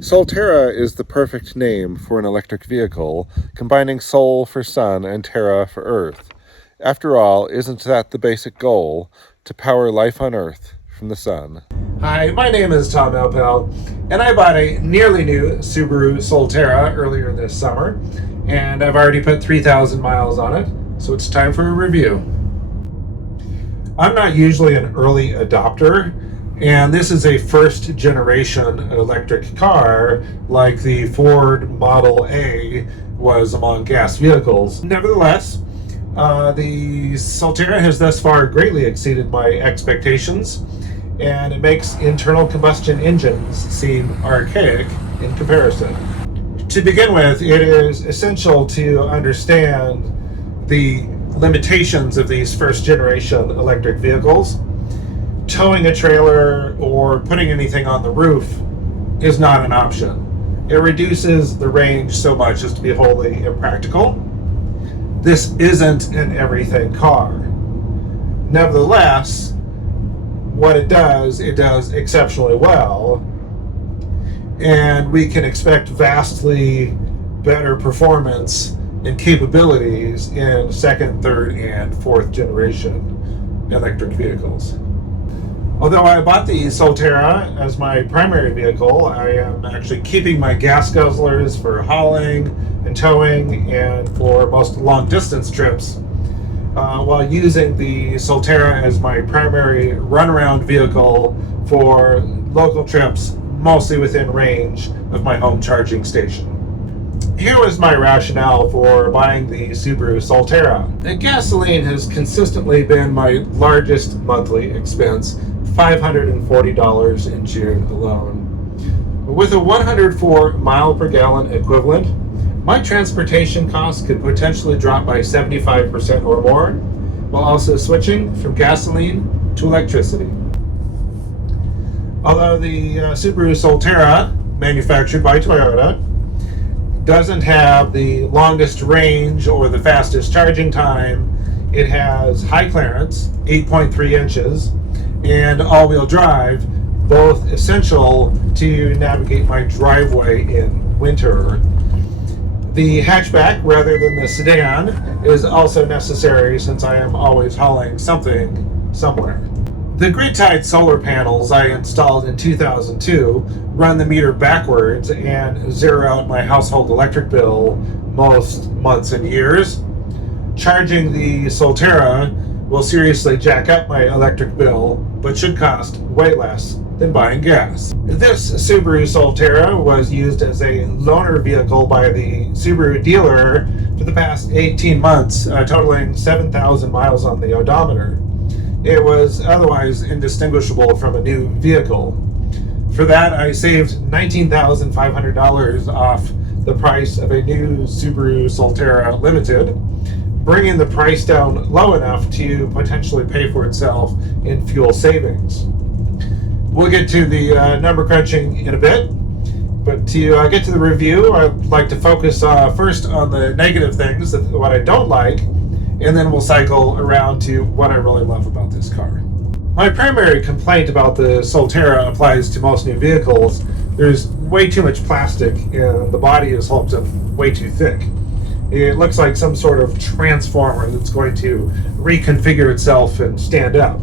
Solterra is the perfect name for an electric vehicle, combining Sol for sun and Terra for earth. After all, isn't that the basic goal? To power life on earth from the sun. Hi, my name is Tom Alpel, and I bought a nearly new Subaru Solterra earlier this summer, and I've already put 3,000 miles on it, so it's time for a review. I'm not usually an early adopter, and this is a first generation electric car like the Ford Model A was among gas vehicles. Nevertheless, the Solterra has thus far greatly exceeded my expectations, and it makes internal combustion engines seem archaic in comparison. To begin with, it is essential to understand the limitations of these first generation electric vehicles. Towing a trailer or putting anything on the roof is not an option. It reduces the range so much as to be wholly impractical. This isn't an everything car. Nevertheless, what it does exceptionally well, and we can expect vastly better performance and capabilities in second, third, and fourth generation electric vehicles. Although I bought the Solterra as my primary vehicle, I am actually keeping my gas guzzlers for hauling and towing and for most long distance trips, while using the Solterra as my primary runaround vehicle for local trips, mostly within range of my home charging station. Here was my rationale for buying the Subaru Solterra. The gasoline has consistently been my largest monthly expense, $540 in June alone. With a 104 mile per gallon equivalent, my transportation costs could potentially drop by 75% or more, while also switching from gasoline to electricity. Although the Subaru Solterra, manufactured by Toyota, doesn't have the longest range or the fastest charging time, it has high clearance, 8.3 inches, and all-wheel drive, both essential to navigate my driveway in winter. The hatchback, rather than the sedan, is also necessary since I am always hauling something somewhere. The grid-tied solar panels I installed in 2002 run the meter backwards and zero out my household electric bill most months and years. Charging the Solterra will seriously jack up my electric bill, but should cost way less than buying gas. This Subaru Solterra was used as a loaner vehicle by the Subaru dealer for the past 18 months, totaling 7,000 miles on the odometer. It was otherwise indistinguishable from a new vehicle. For that, I saved $19,500 off the price of a new Subaru Solterra Limited, bringing the price down low enough to potentially pay for itself in fuel savings. We'll get to the number crunching in a bit, but to get to the review, I'd like to focus first on the negative things, what I don't like, and then we'll cycle around to what I really love about this car. My primary complaint about the Solterra applies to most new vehicles. There's way too much plastic and the body is often way too thick. It looks like some sort of transformer that's going to reconfigure itself and stand up.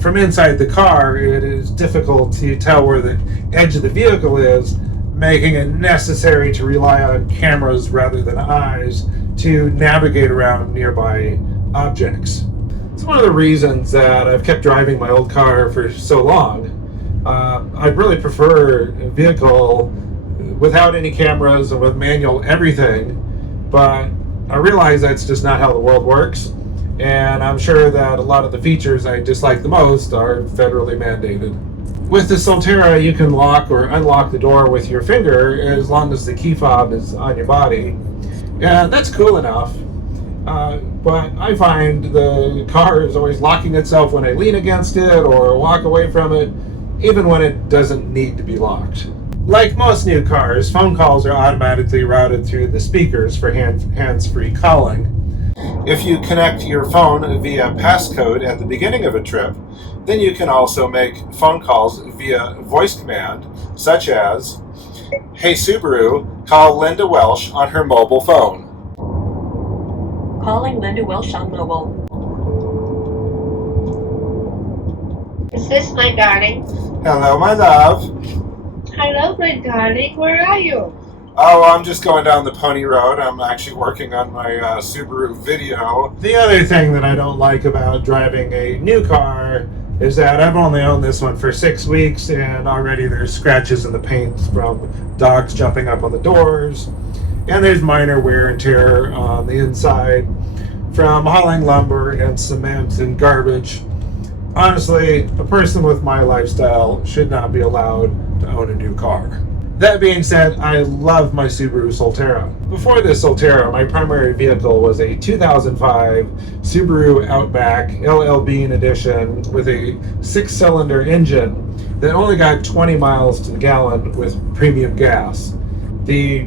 From inside the car, it is difficult to tell where the edge of the vehicle is, making it necessary to rely on cameras rather than eyes to navigate around nearby objects. It's one of the reasons that I've kept driving my old car for so long. I'd really prefer a vehicle without any cameras and with manual everything, but I realize that's just not how the world works, and I'm sure that a lot of the features I dislike the most are federally mandated. With the Solterra, you can lock or unlock the door with your finger as long as the key fob is on your body. Yeah, that's cool enough, but I find the car is always locking itself when I lean against it or walk away from it, even when it doesn't need to be locked. Like most new cars, phone calls are automatically routed through the speakers for hands-free calling. If you connect your phone via passcode at the beginning of a trip, then you can also make phone calls via voice command, such as, Hey Subaru, call Linda Welsh on her mobile phone. Calling Linda Welsh on mobile. Is this my darling? Hello, my love. Hello, my darling. Where are you? Oh, I'm just going down the Pony Road. I'm actually working on my Subaru video. The other thing that I don't like about driving a new car is that I've only owned this one for 6 weeks, and already there's scratches in the paint from dogs jumping up on the doors, and there's minor wear and tear on the inside from hauling lumber and cement and garbage. Honestly, a person with my lifestyle should not be allowed to own a new car. That being said, I love my Subaru Solterra. Before this Solterra, my primary vehicle was a 2005 Subaru Outback LL Bean edition with a 6-cylinder engine that only got 20 miles to the gallon with premium gas. The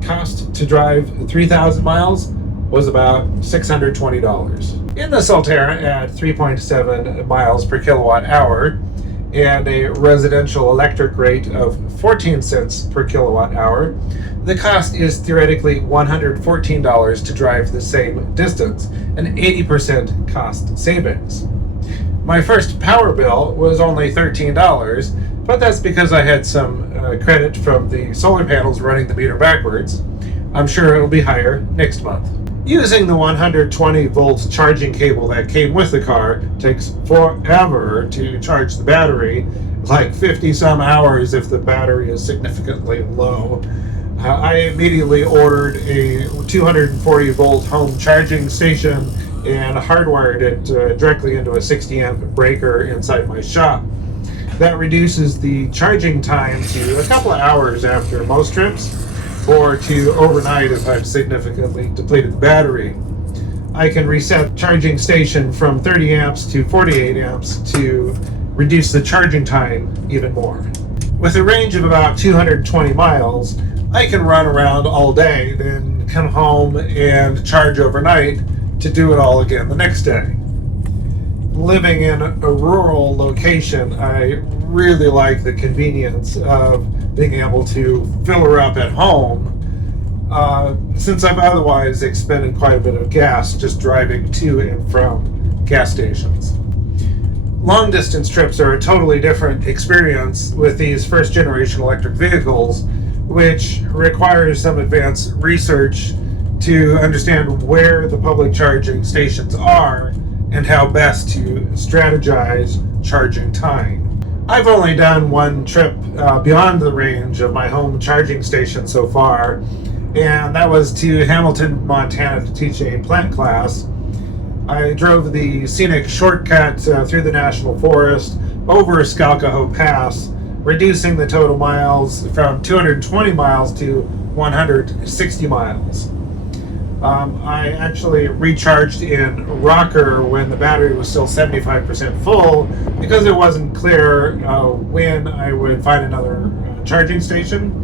cost to drive 3,000 miles was about $620. In the Solterra at 3.7 miles per kilowatt hour, and a residential electric rate of 14 cents per kilowatt hour, the cost is theoretically $114 to drive the same distance, an 80% cost savings. My first power bill was only $13, but that's because I had some credit from the solar panels running the meter backwards. I'm sure it'll be higher next month. Using the 120 volt charging cable that came with the car takes forever to charge the battery, like 50 some hours if the battery is significantly low. I immediately ordered a 240 volt home charging station and hardwired it directly into a 60 amp breaker inside my shop. That reduces the charging time to a couple of hours after most trips, or to overnight if I've significantly depleted the battery. I can reset charging station from 30 amps to 48 amps to reduce the charging time even more. With a range of about 220 miles, I can run around all day, then come home and charge overnight to do it all again the next day. Living in a rural location, I really like the convenience of being able to fill her up at home, since I've otherwise expended quite a bit of gas just driving to and from gas stations. Long distance trips are a totally different experience with these first generation electric vehicles, which requires some advanced research to understand where the public charging stations are and how best to strategize charging time. I've only done one trip beyond the range of my home charging station so far, and that was to Hamilton, Montana to teach a plant class. I drove the scenic shortcut through the National Forest over Skalkaho Pass, reducing the total miles from 220 miles to 160 miles. I actually recharged in Rocker when the battery was still 75% full because it wasn't clear when I would find another charging station.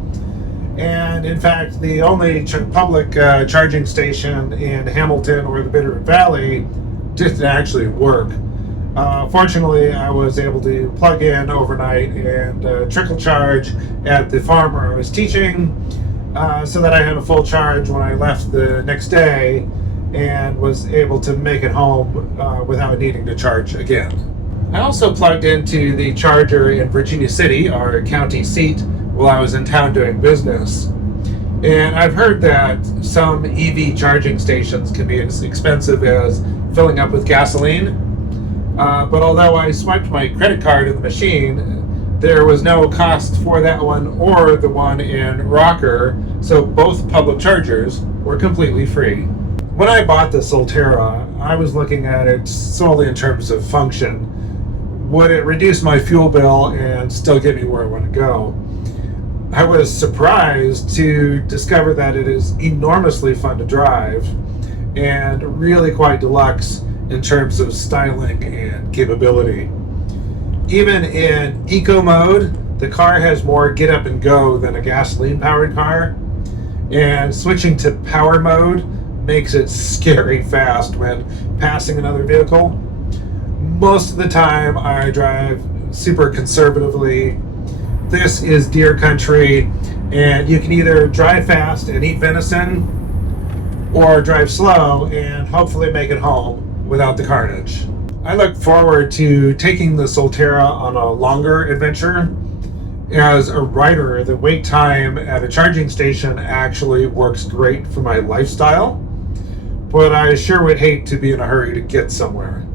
And in fact, the only public charging station in Hamilton or the Bitterroot Valley didn't actually work. Fortunately, I was able to plug in overnight and trickle charge at the farm where I was teaching, so that I had a full charge when I left the next day and was able to make it home without needing to charge again. I also plugged into the charger in Virginia City, our county seat, while I was in town doing business. And I've heard that some EV charging stations can be as expensive as filling up with gasoline. But although I swiped my credit card in the machine, there was no cost for that one or the one in Rocker, so both public chargers were completely free. When I bought the Solterra, I was looking at it solely in terms of function. Would it reduce my fuel bill and still get me where I want to go? I was surprised to discover that it is enormously fun to drive and really quite deluxe in terms of styling and capability. Even in eco mode, the car has more get up and go than a gasoline powered car, and switching to power mode makes it scary fast when passing another vehicle. Most of the time I drive super conservatively. This is deer country, And you can either drive fast and eat venison, or drive slow and hopefully make it home without the carnage. I look forward to taking the Solterra on a longer adventure. As a rider, the wait time at a charging station actually works great for my lifestyle, but I sure would hate to be in a hurry to get somewhere.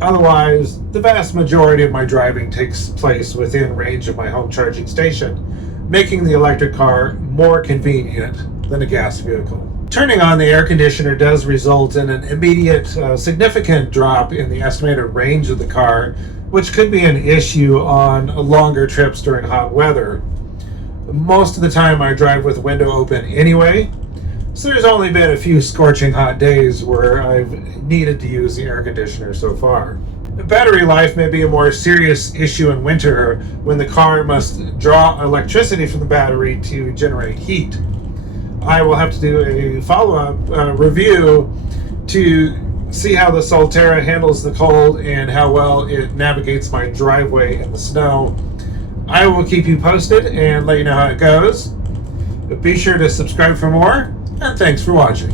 Otherwise, the vast majority of my driving takes place within range of my home charging station, making the electric car more convenient than a gas vehicle. Turning on the air conditioner does result in an immediate, significant drop in the estimated range of the car, which could be an issue on longer trips during hot weather. Most of the time I drive with the window open anyway, so there's only been a few scorching hot days where I've needed to use the air conditioner so far. Battery life may be a more serious issue in winter when the car must draw electricity from the battery to generate heat. I will have to do a follow-up review to see how the Solterra handles the cold and how well it navigates my driveway in the snow. I will keep you posted and let you know how it goes. Be sure to subscribe for more, and thanks for watching.